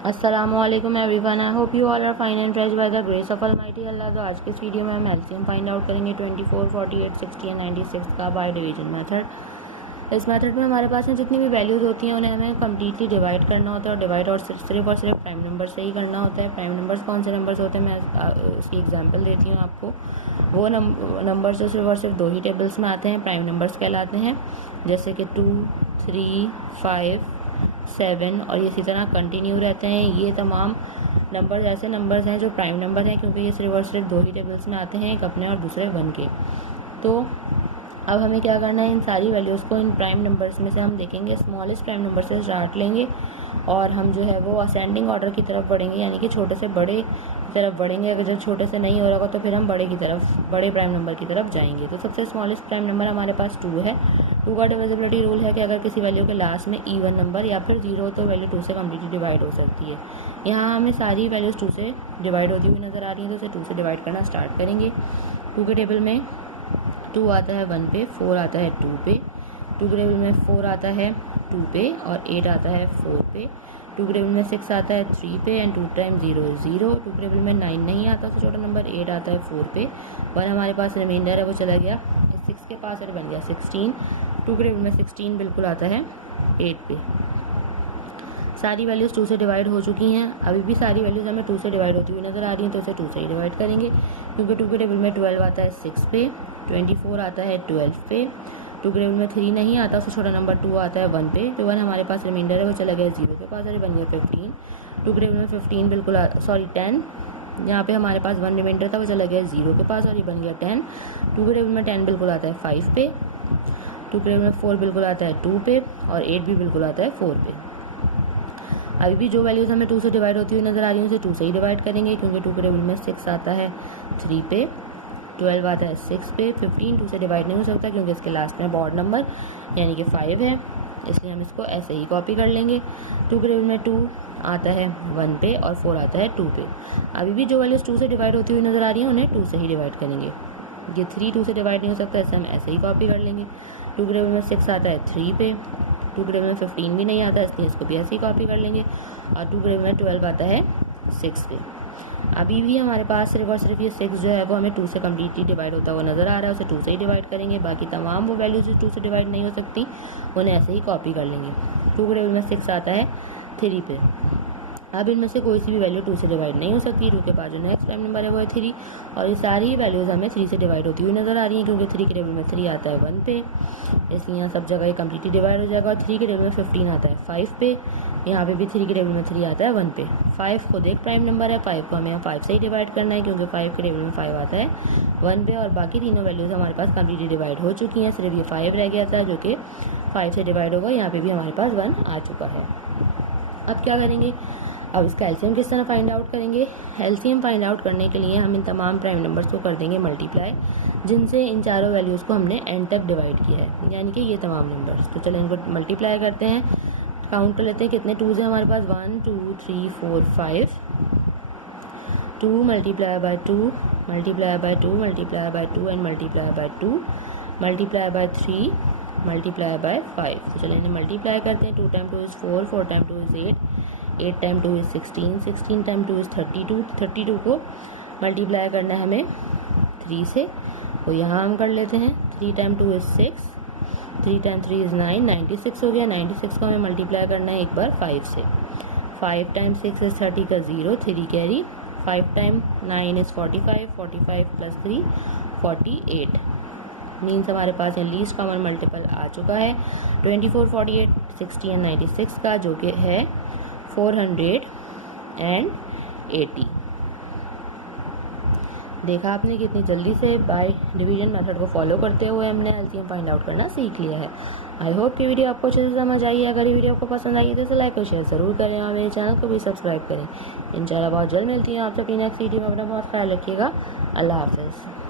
अस्सलामुअलैकुम everyone, I hope you all are fine and fresh by the grace of almighty Allah. तो आज के इस वीडियो में हम एलसीएम फाइंड आउट करेंगे 24, 48, 60 एंड 96 का बाय डिवीजन मेथड। इस मेथड में हमारे पास में जितनी भी वैल्यूज़ होती हैं उन्हें हमें कम्प्लीटली डिवाइड करना होता है और डिवाइड और सिर्फ प्राइम नंबर से ही करना होता है। प्राइम नंबर्स कौन से नंबर्स होते हैं मैं उसकी एग्जांपल देती हूँ आपको। वो नंबर्स जो सिर्फ दो ही टेबल्स में आते हैं प्राइम नंबर्स कहलाते हैं, जैसे कि 2, 3, 5, 7 और इसी तरह कंटिन्यू रहते हैं। ये तमाम नंबर्स ऐसे नंबर्स हैं जो प्राइम नंबर हैं, क्योंकि ये सिर्फ दो ही टेबल्स में आते हैं, एक अपने और दूसरे वन के। तो अब हमें क्या करना है, इन सारी वैल्यूज़ को इन प्राइम नंबर्स में से हम देखेंगे, स्मॉलेस्ट प्राइम नंबर से स्टार्ट लेंगे और हम जो है वो असेंडिंग ऑर्डर की तरफ बढ़ेंगे, यानी कि छोटे से बड़े की तरफ बढ़ेंगे। अगर जो छोटे से नहीं हो रहा होगा तो फिर हम बड़े प्राइम नंबर की तरफ जाएंगे। तो सबसे स्मॉलेस्ट प्राइम नंबर हमारे पास 2 है। 2 का डिविजिबिलिटी रूल है कि अगर किसी वैल्यू के लास्ट में इवन नंबर या फिर 0 हो तो वैल्यू 2 से कम्प्लीटली डिवाइड हो सकती है। यहाँ हमें सारी वैल्यूज़ 2 से डिवाइड होती हुई नज़र आ रही हैं, तो इसे 2 से डिवाइड करना स्टार्ट करेंगे। 2 के टेबल में 2 आता है 1 पे, 4 आता है 2 पे। 2 के टेबल में 4 आता है 2 पे और 8 आता है 4 पे। 2 के टेबल में 6 आता है 3 पे एंड 2 टाइम्स 0 is 0। 2 के टेबल में 9 नहीं आता, तो छोटा नंबर 8 आता है 4 पे। 1 हमारे पास रिमाइंडर है, वो चला गया 6 के पास और बन गया 16। 2 के टेबल में 16 बिल्कुल आता है 8 पे। सारी वैल्यूज़ 2 से डिवाइड हो चुकी हैं। अभी भी सारी वैल्यूज़ हमें 2 से डिवाइड होती हुई नज़र आ रही हैं, तो इसे 2 से ही डिवाइड करेंगे, क्योंकि 2 के टेबल में 12 आता है 6 पे, 24 आता है 12 पे। 2 के टेबल में 3 नहीं आता, उससे छोटा नंबर 2 आता है 1 पे। तो 1 हमारे पास रिमाइंडर है, वो चला गया 0 के पास और बन गया 15। 2 के टेबल में 15 बिल्कुल 10, यहाँ पे हमारे पास 1 रिमाइंडर था, वो चला गया 0 के पास और ये बन गया 10। 2 के टेबल में 10 बिल्कुल आता है 5 पे। 2 के टेबल में 4 बिल्कुल आता है 2 पे और 8 भी बिल्कुल आता है 4 पे। अभी भी जो वैल्यूज़ हमें 2 से डिवाइड होती हुई नज़र आ रही हैं उसे 2 से ही डिवाइड करेंगे, क्योंकि 2 के टेबल में 6 आता है 3 पे, 12 आता है 6 पे। 15 2 से डिवाइड नहीं हो सकता, क्योंकि इसके लास्ट में ऑड नंबर यानी कि 5 है, इसलिए हम इसको ऐसे ही कॉपी कर लेंगे। 2 के टेबल में 2 आता है 1 पे और 4 आता है 2 पे। अभी भी जो वैल्यूज़ 2 से डिवाइड होती हुई नज़र आ रही हैं उन्हें 2 से ही डिवाइड करेंगे। ये 3 2 से डिवाइड नहीं हो सकता, इसे हम ऐसे ही कॉपी कर लेंगे। 2 के टेबल में 6 आता है 3 पे। 2 के टेबल में 15 भी नहीं आता, इसलिए इसको भी ऐसे ही कॉपी कर लेंगे। और 2 के टेबल में 12 आता है 6 पे। अभी भी हमारे पास सिर्फ ये 6 जो है वो हमें 2 से कम्प्लीटली डिवाइड होता हुआ नज़र आ रहा है, उसे 2 से ही डिवाइड करेंगे। बाकी तमाम वो वैल्यूज जो 2 से डिवाइड नहीं हो सकती उन्हें ऐसे ही कॉपी कर लेंगे। 2 के टेबल में 6 आता है 3 पे। अब इनमें से कोई सी भी वैल्यू 2 से डिवाइड नहीं हो सकती। 2 के पास जो नेक्स्ट प्राइम नंबर है वो है 3 और ये सारी वैल्यूज़ हमें 3 से डिवाइड होती हुई नज़र आ रही हैं, क्योंकि 3 के टेबल में 3 आता है 1 पे, इसलिए यहाँ सब जगह ये कम्प्लीटली डिवाइड हो जाएगा। और 3 के टेबल में 15 आता है 5 पे, यहाँ पे भी 3 के टेबल में 3 आता है 1 पे। 5 खुद एक प्राइम नंबर है, 5 को हमें यहाँ 5 से ही डिवाइड करना है, क्योंकि 5 के टेबल में 5 आता है 1 पे। और बाकी तीनों वैल्यूज़ हमारे पास कम्प्लीटली डिवाइड हो चुकी हैं, सिर्फ ये 5 रह गया था जो कि 5 से डिवाइड होगा। यहाँ पे भी हमारे पास 1 आ चुका है। अब क्या करेंगे, अब इसका एलसीएम किस तरह फाइंड आउट करेंगे। एलसीएम फाइंड आउट करने के लिए हम इन तमाम प्राइम नंबर्स को कर देंगे मल्टीप्लाई, जिनसे इन चारों वैल्यूज़ को हमने एंड तक डिवाइड किया है, यानी कि ये तमाम नंबर्स। तो चलो इनको मल्टीप्लाई करते हैं, काउंट कर लेते हैं कितने 2s हैं हमारे पास। 1 2 3 4 5। 2 multiply by 2 multiply by 2 multiply by 2 and multiply by 2 multiply by 3 multiply by 5। तो चलो इन्हें मल्टीप्लाई करते हैं। 2 time 2 is 4, 4 time 2 is 8, 8 time 2 is 16, 16 time 2 is 32, 32 को मल्टीप्लाई करना है हमें 3 से, तो यहाँ हम कर लेते हैं। 3 टाइम 2 इज़ 6, 3 टाइम 3 इज़ 9, 96 हो गया। 96 को हमें मल्टीप्लाई करना है एक बार 5 से। 5 टाइम 6 इज़ 30 का 0, 3 carry. 5 time 9 is 45, 45 plus 3 48। Means हमारे पास ये लीस्ट कॉमन मल्टीपल आ चुका है 24, 48, 60 एंड 96 का, जो कि है 480। देखा आपने कितनी जल्दी से बाय डिवीजन मेथड को फॉलो करते हुए हमने एलसीएम फाइंड आउट करना सीख लिया है। आई होप कि वीडियो आपको अच्छे से समझ आई है। अगर ये वीडियो आपको पसंद आई तो इसे लाइक और शेयर ज़रूर करें और मेरे चैनल को भी सब्सक्राइब करें। इंशाल्लाह बहुत जल्द मिलती है आपसे अपनी नेक्स्ट वीडियो में। अपना बहुत ख्याल रखिएगा। अल्लाह हाफ़िज़।